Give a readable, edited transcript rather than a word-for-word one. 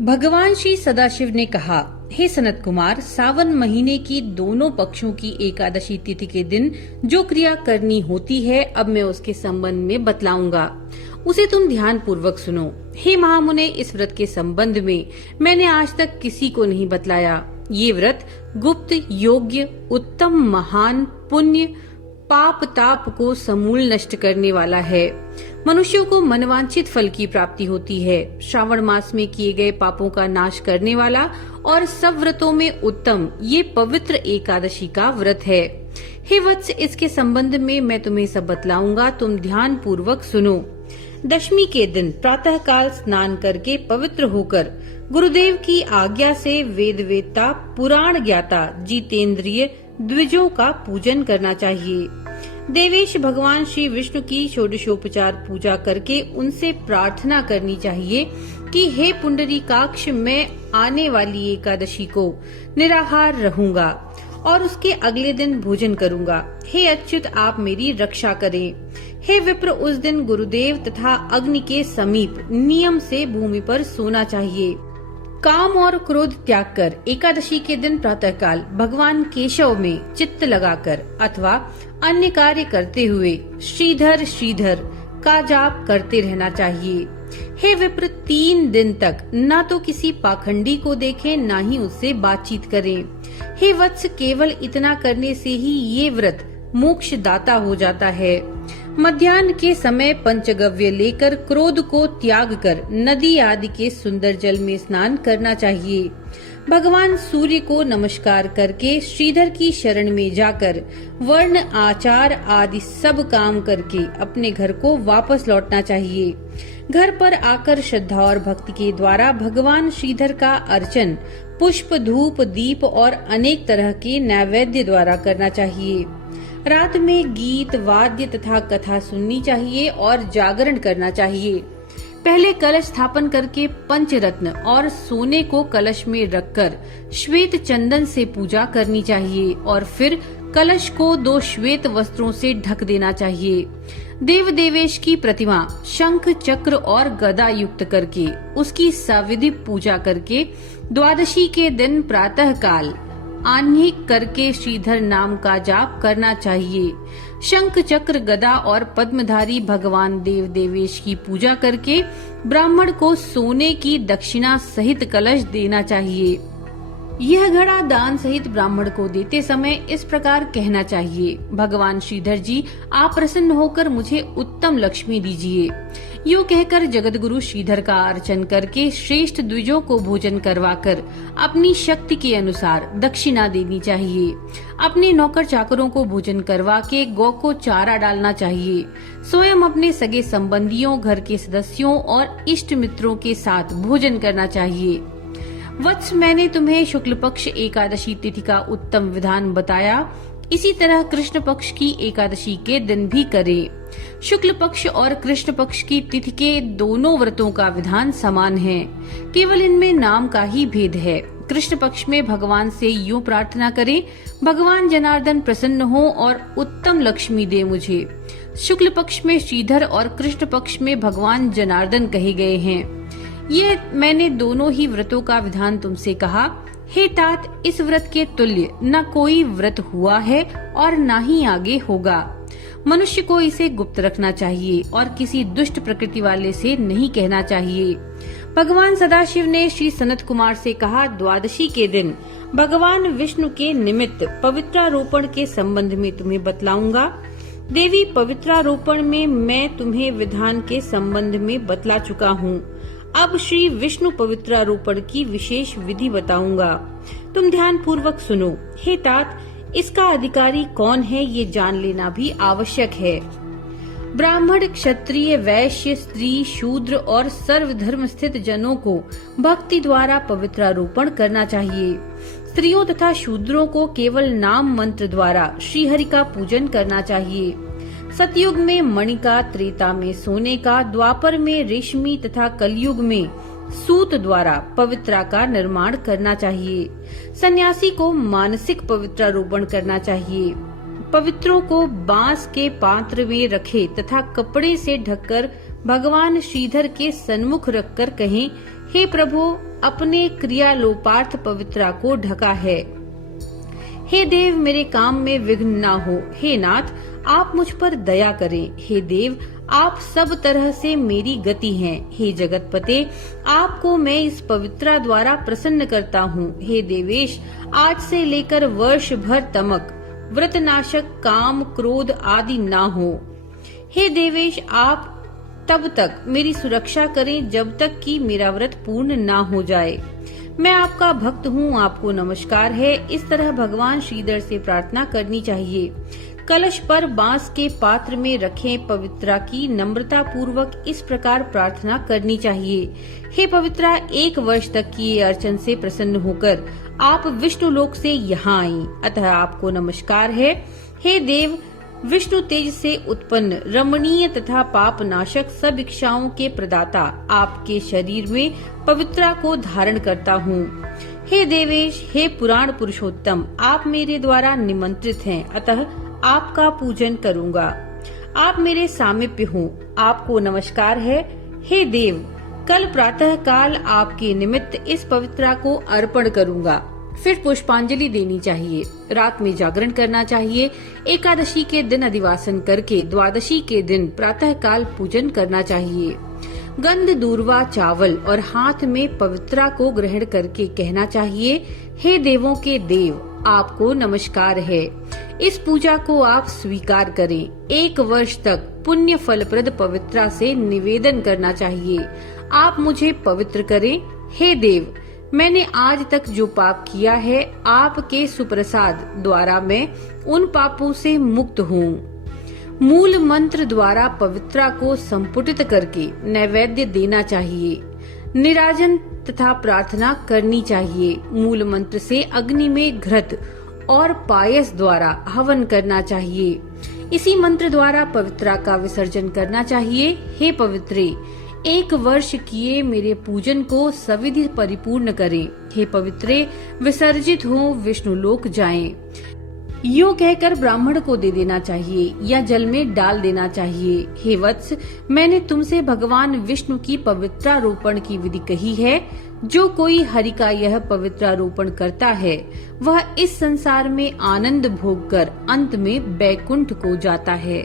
भगवान श्री सदाशिव ने कहा, हे सनत कुमार, सावन महीने की दोनों पक्षों की एकादशी तिथि के दिन जो क्रिया करनी होती है, अब मैं उसके संबंध में बतलाऊंगा, उसे तुम ध्यान पूर्वक सुनो। हे महामुने, इस व्रत के संबंध में मैंने आज तक किसी को नहीं बतलाया। ये व्रत गुप्त, योग्य, उत्तम, महान, पुण्य, पाप ताप को समूल नष्ट करने वाला है। मनुष्यों को मनवांछित फल की प्राप्ति होती है। श्रावण मास में किए गए पापों का नाश करने वाला और सब व्रतों में उत्तम ये पवित्र एकादशी का व्रत है। हे वत्स, इसके संबंध में मैं तुम्हें सब बतलाऊंगा, तुम ध्यान पूर्वक सुनो। दशमी के दिन प्रातः काल स्नान करके पवित्र होकर गुरुदेव की आज्ञा से वेद वेत्ता, पुराण ज्ञाता, जितेंद्रिय द्विजों का पूजन करना चाहिए। देवेश भगवान श्री विष्णु की षोडशोपचार पूजा करके उनसे प्रार्थना करनी चाहिए कि हे पुंडरीकाक्ष, मैं आने वाली एकादशी को निराहार रहूंगा और उसके अगले दिन भोजन करूंगा। हे अच्युत, आप मेरी रक्षा करें। हे विप्र, उस दिन गुरुदेव तथा अग्नि के समीप नियम से भूमि पर सोना चाहिए। काम और क्रोध त्याग कर एकादशी के दिन प्रातःकाल भगवान केशव में चित्त लगाकर अथवा अन्य कार्य करते हुए श्रीधर श्रीधर का जाप करते रहना चाहिए। हे विप्र, 3 दिन तक न तो किसी पाखंडी को देखें, न ही उससे बातचीत करें। हे वत्स, केवल इतना करने से ही ये व्रत मोक्ष दाता हो जाता है। मध्याह्न के समय पंचगव्य लेकर क्रोध को त्याग कर नदी आदि के सुंदर जल में स्नान करना चाहिए। भगवान सूर्य को नमस्कार करके श्रीधर की शरण में जाकर वर्ण आचार आदि सब काम करके अपने घर को वापस लौटना चाहिए। घर पर आकर श्रद्धा और भक्ति के द्वारा भगवान श्रीधर का अर्चन पुष्प, धूप, दीप और अनेक तरह के नैवेद्य द्वारा करना चाहिए। रात में गीत, वाद्य तथा कथा सुननी चाहिए और जागरण करना चाहिए। पहले कलश स्थापन करके पंचरत्न और सोने को कलश में रखकर श्वेत चंदन से पूजा करनी चाहिए और फिर कलश को 2 श्वेत वस्त्रों से ढक देना चाहिए। देव देवेश की प्रतिमा शंख, चक्र और गदा युक्त करके उसकी सविधि पूजा करके द्वादशी के दिन प्रातः काल आह्निक करके श्रीधर नाम का जाप करना चाहिए। शंख, चक्र, गदा और पद्मधारी भगवान देव देवेश की पूजा करके ब्राह्मण को सोने की दक्षिणा सहित कलश देना चाहिए। यह घड़ा दान सहित ब्राह्मण को देते समय इस प्रकार कहना चाहिए, भगवान श्रीधर जी, आप प्रसन्न होकर मुझे उत्तम लक्ष्मी दीजिए। यूँ कहकर जगतगुरु श्रीधर का अर्चन करके श्रेष्ठ द्विजों को भोजन करवाकर अपनी शक्ति के अनुसार दक्षिणा देनी चाहिए। अपने नौकर चाकरों को भोजन करवा के गौ को चारा डालना चाहिए। स्वयं अपने सगे संबंधियों, घर के सदस्यों और इष्ट मित्रों के साथ भोजन करना चाहिए। वत्स, मैंने तुम्हें शुक्ल पक्ष एकादशी तिथि का उत्तम विधान बताया, इसी तरह कृष्ण पक्ष की एकादशी के दिन भी करें। शुक्ल पक्ष और कृष्ण पक्ष की तिथि के दोनों व्रतों का विधान समान है, केवल इनमें नाम का ही भेद है। कृष्ण पक्ष में भगवान से यूँ प्रार्थना करें, भगवान जनार्दन प्रसन्न हो और उत्तम लक्ष्मी दे मुझे। शुक्ल पक्ष में श्रीधर और कृष्ण पक्ष में भगवान जनार्दन कहे गए हैं। ये मैंने दोनों ही व्रतों का विधान तुमसे कहा। हे तात, इस व्रत के तुल्य न कोई व्रत हुआ है और न ही आगे होगा। मनुष्य को इसे गुप्त रखना चाहिए और किसी दुष्ट प्रकृति वाले से नहीं कहना चाहिए। भगवान सदाशिव ने श्री सनत कुमार से कहा, द्वादशी के दिन भगवान विष्णु के निमित्त पवित्रारोपण के संबंध में तुम्हें बतलाऊंगा। देवी, पवित्रारोपण में मैं तुम्हें विधान के संबंध में बतला चुका हूँ। अब श्री विष्णु पवित्रारोपण की विशेष विधि बताऊंगा, तुम ध्यान पूर्वक सुनो। हे तात, इसका अधिकारी कौन है ये जान लेना भी आवश्यक है। ब्राह्मण, क्षत्रिय, वैश्य, स्त्री, शूद्र और सर्वधर्म स्थित जनों को भक्ति द्वारा पवित्रारोपण करना चाहिए। स्त्रियों तथा शूद्रों को केवल नाम मंत्र द्वारा श्रीहरि का पूजन करना चाहिए। सतयुग में मणि का, त्रेता में सोने का, द्वापर में रेशमी तथा कलयुग में सूत द्वारा पवित्रा का निर्माण करना चाहिए। सन्यासी को मानसिक पवित्रारोपण करना चाहिए। पवित्रों को बांस के पात्र में रखे तथा कपड़े से ढककर भगवान श्रीधर के सन्मुख रखकर कहें, हे प्रभु, अपने क्रियालोपार्थ पवित्रा को ढका है। हे देव, मेरे काम में विघ्न न हो। हे नाथ, आप मुझ पर दया करें। हे देव, आप सब तरह से मेरी गति हैं। हे जगतपते, आपको मैं इस पवित्रा द्वारा प्रसन्न करता हूँ। हे देवेश, आज से लेकर वर्ष भर तमक, व्रतनाशक, काम, क्रोध आदि ना हो। हे देवेश, आप तब तक मेरी सुरक्षा करें जब तक कि मेरा व्रत पूर्ण ना हो जाए। मैं आपका भक्त हूँ, आपको नमस्कार है। इस तरह भगवान श्रीधर से प्रार्थना करनी चाहिए। कलश पर बांस के पात्र में रखे पवित्रा की नम्रता पूर्वक इस प्रकार प्रार्थना करनी चाहिए, हे पवित्रा, 1 वर्ष तक किए अर्चन से प्रसन्न होकर आप विष्णु लोक से यहाँ आई, अतः आपको नमस्कार है। हे देव, विष्णु तेज से उत्पन्न रमणीय तथा पाप नाशक सब इच्छाओं के प्रदाता आपके शरीर में पवित्रा को धारण करता हूँ। हे देवेश, हे पुराण पुरुषोत्तम, आप मेरे द्वारा निमंत्रित हैं, अतः आपका पूजन करूँगा। आप मेरे सामीप्य हो, आपको नमस्कार है। हे देव, कल प्रातः काल आपके निमित्त इस पवित्रा को अर्पण करूँगा। फिर पुष्पांजलि देनी चाहिए, रात में जागरण करना चाहिए, एकादशी के दिन अधिवासन करके द्वादशी के दिन प्रातः काल पूजन करना चाहिए। गंध, दूर्वा, चावल और हाथ में पवित्रा को ग्रहण करके कहना चाहिए, हे देवों के देव, आपको नमस्कार है। इस पूजा को आप स्वीकार करें। 1 वर्ष तक पुण्य फलप्रद पवित्रा से निवेदन करना चाहिए। आप मुझे पवित्र करें। हे देव, मैंने आज तक जो पाप किया है, आपके सुप्रसाद द्वारा मैं उन पापों से मुक्त हूँ। मूल मंत्र द्वारा पवित्रा को संपुटित करके नैवेद्य देना चाहिए। निराजन तथा प्रार्थना करनी चाहिए। मूल मंत्र से अग्नि में घृत और पायस द्वारा हवन करना चाहिए। इसी मंत्र द्वारा पवित्रा का विसर्जन करना चाहिए। हे पवित्रे, 1 वर्ष किए मेरे पूजन को सविधि परिपूर्ण करें। हे पवित्रे, विसर्जित हो विष्णु लोक जाएं। यो कहकर ब्राह्मण को दे देना चाहिए या जल में डाल देना चाहिए। हे वत्स, मैंने तुमसे भगवान विष्णु की पवित्रारोपण की विधि कही है। जो कोई हरि का यह पवित्रारोपण करता है, वह इस संसार में आनंद भोग कर अंत में बैकुंठ को जाता है।